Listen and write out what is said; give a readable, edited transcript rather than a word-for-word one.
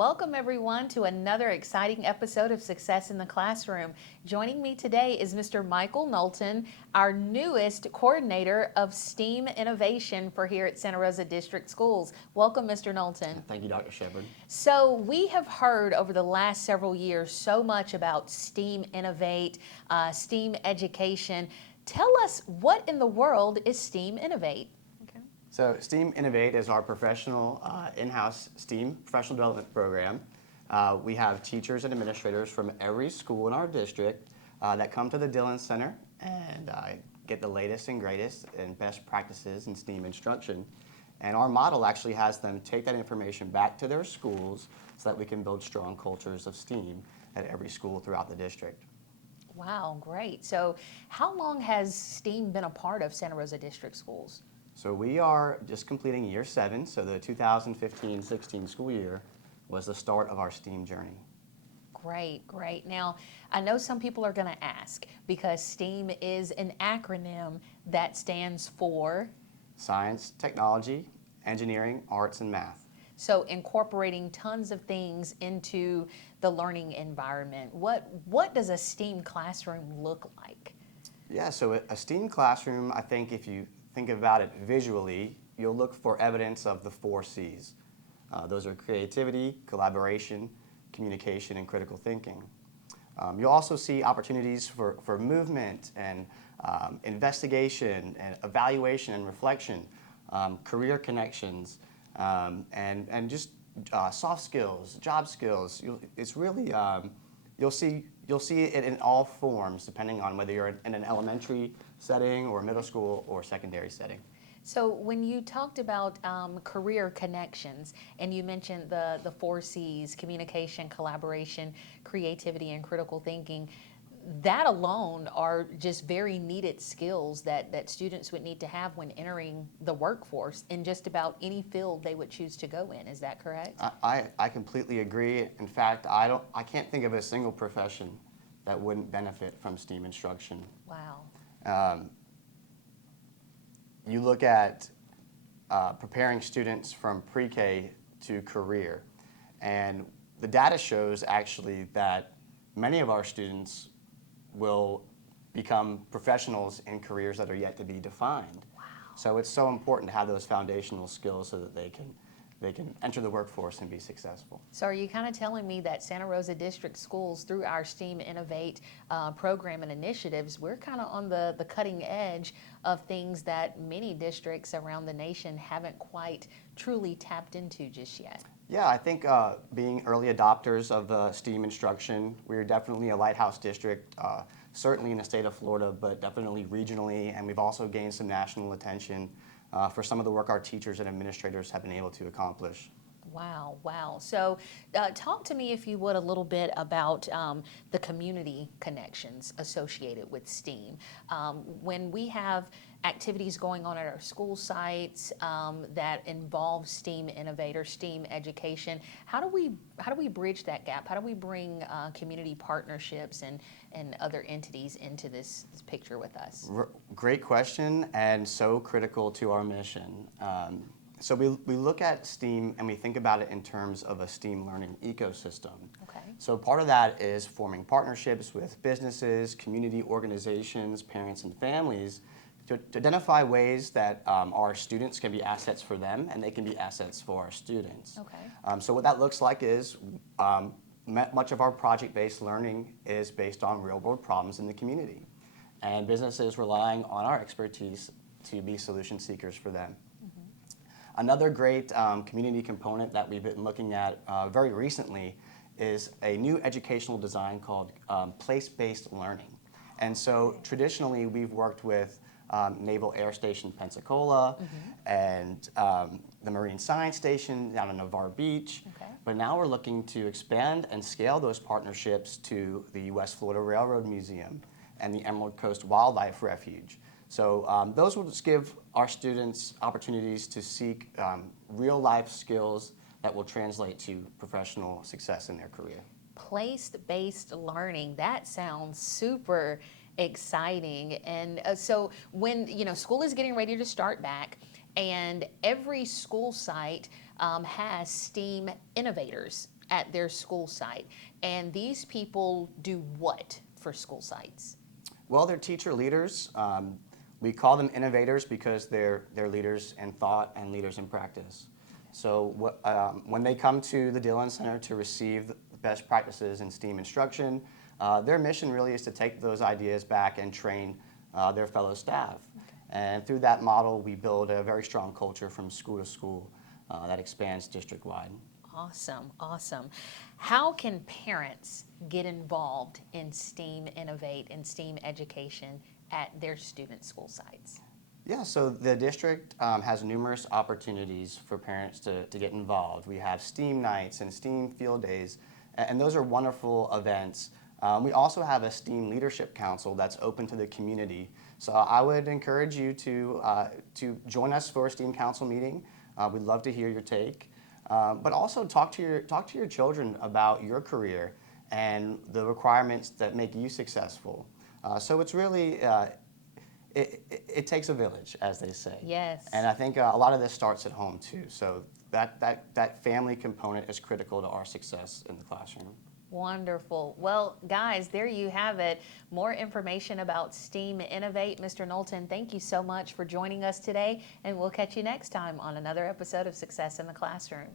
Welcome everyone to another exciting episode of Success in the Classroom. Joining me today is Mr. Michael Knowlton, our newest coordinator of STEAM innovation for here at Santa Rosa District Schools. Welcome, Mr. Knowlton. Thank you, Dr. Shepard. So we have heard over the last several years so much about STEAM Innovate, STEAM education. Tell us, what in the world is STEAM Innovate? So STEAM Innovate is our professional in-house STEAM professional development program. We have teachers and administrators from every school in our district that come to the Dillon Center and get the latest and greatest and best practices in STEAM instruction. And our model actually has them take that information back to their schools so that we can build strong cultures of STEAM at every school throughout the district. Wow, great. So how long has STEAM been a part of Santa Rosa District Schools? So we are just completing year 7, so the 2015-16 school year was the start of our STEAM journey. Great, great. Now, I know some people are going to ask, because STEAM is an acronym that stands for Science, technology, engineering, arts, and math. So incorporating tons of things into the learning environment. What does a STEAM classroom look like? Yeah, so a STEAM classroom, I think if you think about it visually, you'll look for evidence of the 4 C's. Those are creativity, collaboration, communication, and critical thinking. You'll also see opportunities for movement and investigation and evaluation and reflection, career connections, and just soft skills, job skills. It's really, you'll see it in all forms, depending on whether you're in an elementary setting or middle school or secondary setting. So when you talked about career connections, and you mentioned the 4 C's, communication, collaboration, creativity, and critical thinking, that alone are just very needed skills that students would need to have when entering the workforce in just about any field they would choose to go in. Is that correct? I completely agree. In fact, I can't think of a single profession that wouldn't benefit from STEAM instruction. Wow. You look at preparing students from pre-K to career, and the data shows actually that many of our students will become professionals in careers that are yet to be defined. Wow. So it's so important to have those foundational skills so that they can enter the workforce and be successful. So are you kind of telling me that Santa Rosa District Schools, through our STEAM Innovate program and initiatives, we're kind of on the cutting edge of things that many districts around the nation haven't quite truly tapped into just yet? Yeah, I think being early adopters of STEAM instruction, we're definitely a lighthouse district, certainly in the state of Florida, but definitely regionally, and we've also gained some national attention for some of the work our teachers and administrators have been able to accomplish. Wow, wow. So talk to me, if you would, a little bit about the community connections associated with STEAM. When we have activities going on at our school sites that involve STEAM innovator, STEAM education, how do we bridge that gap? How do we bring community partnerships and other entities into this picture with us? Great question, and so critical to our mission. So we look at STEAM and we think about it in terms of a STEAM learning ecosystem. Okay. So part of that is forming partnerships with businesses, community organizations, parents, and families to identify ways that our students can be assets for them and they can be assets for our students. Okay. So what that looks like is much of our project-based learning is based on real-world problems in the community, and businesses relying on our expertise to be solution seekers for them. Another great community component that we've been looking at very recently is a new educational design called place-based learning. And so traditionally we've worked with Naval Air Station Pensacola and the Marine Science Station down in Navarre Beach. Okay. But now we're looking to expand and scale those partnerships to the West Florida Railroad Museum and the Emerald Coast Wildlife Refuge. So those will just give our students opportunities to seek real-life skills that will translate to professional success in their career. Place-based learning, that sounds super exciting. And so when school is getting ready to start back, and every school site has STEAM innovators at their school site. And these people do what for school sites? Well, they're teacher leaders. We call them innovators because they're leaders in thought and leaders in practice. So when they come to the Dillon Center to receive the best practices in STEAM instruction, their mission really is to take those ideas back and train their fellow staff. And through that model, we build a very strong culture from school to school that expands district-wide. Awesome, awesome. How can parents get involved in STEAM Innovate and STEAM education at their student school sites? Yeah, so the district has numerous opportunities for parents to get involved. We have STEAM nights and STEAM field days, and those are wonderful events. We also have a STEAM Leadership Council that's open to the community. So I would encourage you to join us for a STEAM Council meeting. We'd love to hear your take. But also talk to your children about your career and the requirements that make you successful. So it's really, it takes a village, as they say. Yes. And I think a lot of this starts at home too. So that family component is critical to our success in the classroom. Wonderful. Well, guys, there you have it. More information about STEAM Innovate. Mr. Knowlton, thank you so much for joining us today, and we'll catch you next time on another episode of Success in the Classroom.